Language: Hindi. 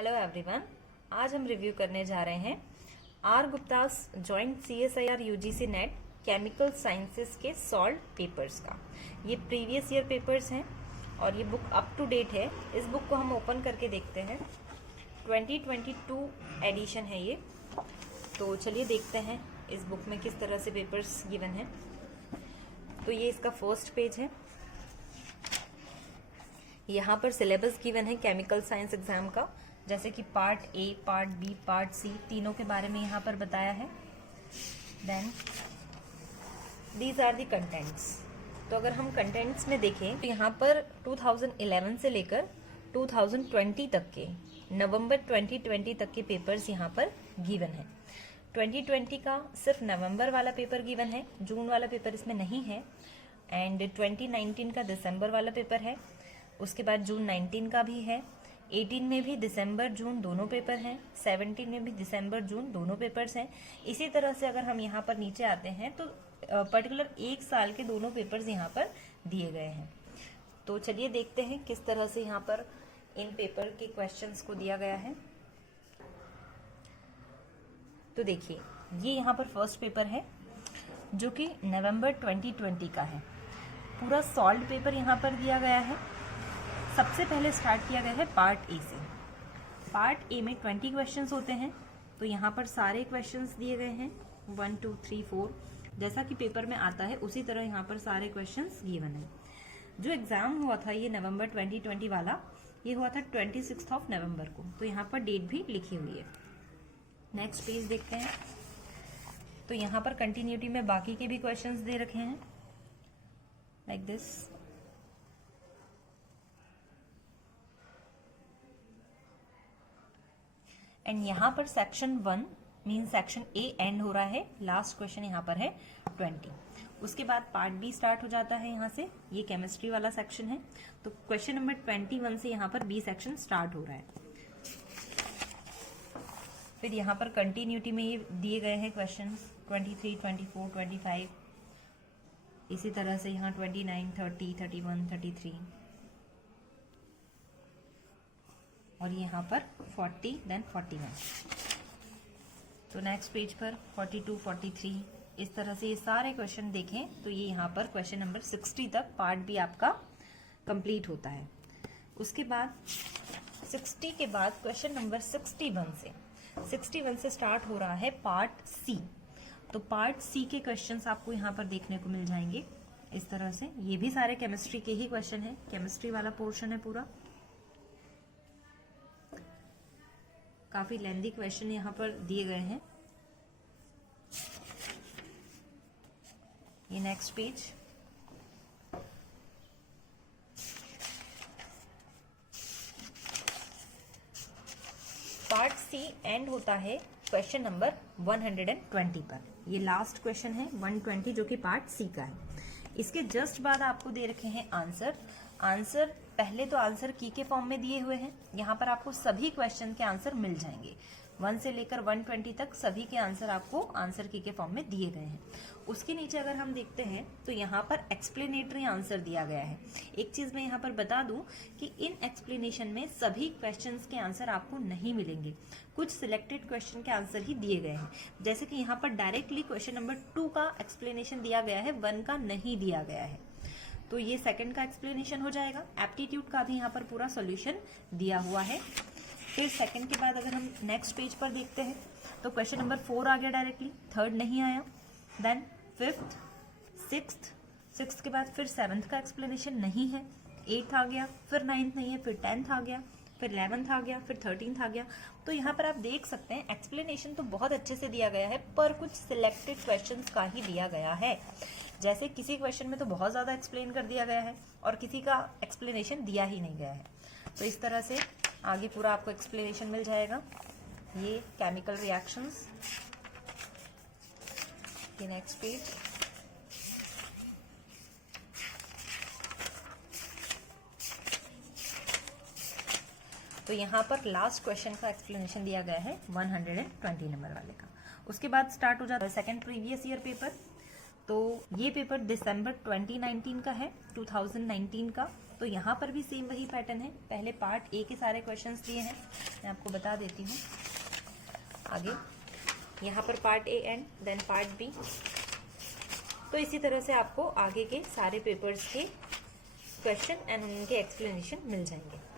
हेलो एवरीवन, आज हम रिव्यू करने जा रहे हैं R Gupta's joint CSIR UGC NET chemical sciences के सॉल्व पेपर्स का। ये प्रीवियस ईयर पेपर्स हैं और ये बुक अप टू डेट है। इस बुक को हम ओपन करके देखते हैं। 2022 एडिशन है ये। तो चलिए देखते हैं इस बुक में किस तरह से पेपर्स गिवन है। तो ये इसका फर्स्ट पेज है। यहाँ पर सिलेबस गिवन है केमिकल साइंस एग्जाम का, जैसे कि part A, part B, part C, तीनों के बारे में यहाँ पर बताया है। Then these are the contents. तो अगर हम कंटेंट्स में देखें तो यहाँ पर 2011 से लेकर 2020 तक के, नवंबर 2020 तक के पेपर्स यहाँ पर गिवन है। 2020 का सिर्फ नवंबर वाला पेपर गिवन है, जून वाला पेपर इसमें नहीं है। एंड 2019 का दिसंबर वाला पेपर है। उसके बाद जून 19 का भी है। 18 में भी दिसंबर जून दोनों पेपर हैं। 17 में भी दिसंबर जून दोनों पेपर्स हैं। इसी तरह से अगर हम यहाँ पर नीचे आते हैं तो पर्टिकुलर एक साल के दोनों पेपर्स यहाँ पर दिए गए हैं। तो चलिए देखते हैं किस तरह से यहाँ पर इन पेपर के क्वेश्चंस को दिया गया है। तो देखिए, ये यहाँ पर फर्स्ट पेपर है जो कि नवंबर 2020 का है। पूरा सॉल्व पेपर यहाँ पर दिया गया है। सबसे पहले स्टार्ट किया गया है पार्ट ए से। पार्ट ए में 20 क्वेश्चंस होते हैं। तो यहाँ पर सारे क्वेश्चंस दिए गए हैं 1 2 3 4, जैसा कि पेपर में आता है उसी तरह यहाँ पर सारे क्वेश्चंस गिवन है। जो एग्जाम हुआ था ये नवंबर 2020 वाला, ये हुआ था 26 नवंबर को। तो यहाँ पर डेट भी लिखी हुई है। नेक्स्ट पेज देखते हैं। तो यहाँ पर कंटिन्यूटी में बाकी के भी क्वेश्चंस दे रखे हैं लाइक दिस। एंड यहाँ पर section 1 mean section A and हो रहा है। लास्ट क्वेश्चन यहाँ पर है 20। उसके बाद पार्ट बी स्टार्ट हो जाता है यहाँ से। ये केमिस्ट्री वाला सेक्शन है। तो क्वेश्चन नंबर 21 से यहाँ पर बी सेक्शन स्टार्ट हो रहा है। फिर यहाँ पर कंटिन्यूटी में ये दिए गए हैं क्वेश्चन 23, 24, 25। इसी तरह से यहाँ 29, 30, 31, 33 और यहाँ पर 40 देन 41। तो नेक्स्ट पेज पर 42, 43 इस तरह से ये सारे क्वेश्चन देखें तो ये यहाँ पर क्वेश्चन नंबर 60 तक पार्ट बी आपका कंप्लीट होता है। उसके बाद 60 के बाद क्वेश्चन नंबर 61 से स्टार्ट हो रहा है पार्ट सी। तो पार्ट सी के क्वेश्चंस आपको यहाँ पर देखने को मिल जाएंगे इस तरह से। ये भी सारे केमिस्ट्री के ही क्वेश्चन है, केमिस्ट्री वाला पोर्शन है पूरा। काफी लेंथी क्वेश्चन यहाँ पर दिए गए हैं। ये next page. Part C and होता है क्वेश्चन नंबर 120 पर। ये लास्ट क्वेश्चन है 120 जो कि पार्ट सी का है। इसके जस्ट बाद आपको दे रखे हैं आंसर। पहले तो आंसर की के फॉर्म में दिए हुए हैं। यहाँ पर आपको सभी क्वेश्चन के आंसर मिल जाएंगे। 1 से लेकर 120 तक सभी के आंसर आपको आंसर की के फॉर्म में दिए गए हैं। उसके नीचे अगर हम देखते हैं तो यहाँ पर एक्सप्लेनेटरी आंसर दिया गया है। एक चीज मैं यहाँ पर बता दूं कि इन एक्सप्लेनेशन में सभी क्वेश्चंस के आंसर आपको नहीं मिलेंगे। कुछ सिलेक्टेड क्वेश्चन के आंसर ही दिए गए हैं। जैसे कि यहाँ पर डायरेक्टली क्वेश्चन नंबर 2 का एक्सप्लेनेशन दिया गया है, 1 का नहीं दिया गया है। तो ये सेकंड का एक्सप्लेनेशन हो जाएगा। एप्टीट्यूड का भी यहाँ पर पूरा सॉल्यूशन दिया हुआ है। फिर सेकंड के बाद अगर हम नेक्स्ट पेज पर देखते हैं तो क्वेश्चन नंबर 4 आ गया डायरेक्टली, 3rd नहीं आया। देन 5th, 6th के बाद फिर 7th का एक्सप्लेनेशन नहीं है। 8th आ गया, फिर 9th नहीं है, फिर 10th आ गया, फिर 11th आ गया, फिर 13th आ गया। तो यहाँ पर आप देख सकते हैं एक्सप्लेनेशन तो बहुत अच्छे से दिया गया है, पर कुछ सिलेक्टेड क्वेश्चंस का ही दिया गया है। जैसे किसी क्वेश्चन में तो बहुत ज्यादा एक्सप्लेन कर दिया गया है और किसी का एक्सप्लेनेशन दिया ही नहीं गया है। तो इस तरह से आगे पूरा आपको एक्सप्लेनेशन मिल जाएगा। ये केमिकल रिएक्शंस। ये नेक्स्ट पेज। तो यहाँ पर लास्ट क्वेश्चन का एक्सप्लेनेशन दिया गया है 120 नंबर वाले का। उसके बाद स्टार्ट हो जाता है सेकंड प्रीवियस ईयर पेपर। तो ये पेपर दिसंबर 2019 का है, 2019 का। तो यहाँ पर भी सेम वही पैटर्न है, पहले पार्ट ए के सारे क्वेश्चंस दिए हैं, मैं आपको बता देती हूँ। आगे यहाँ पर part A and then part B. तो इसी तरह से आपको आगे के सारे पेपर्स के क्वेश्चन एंड उनके एक्सप्लेनेशन मिल जाएंगे।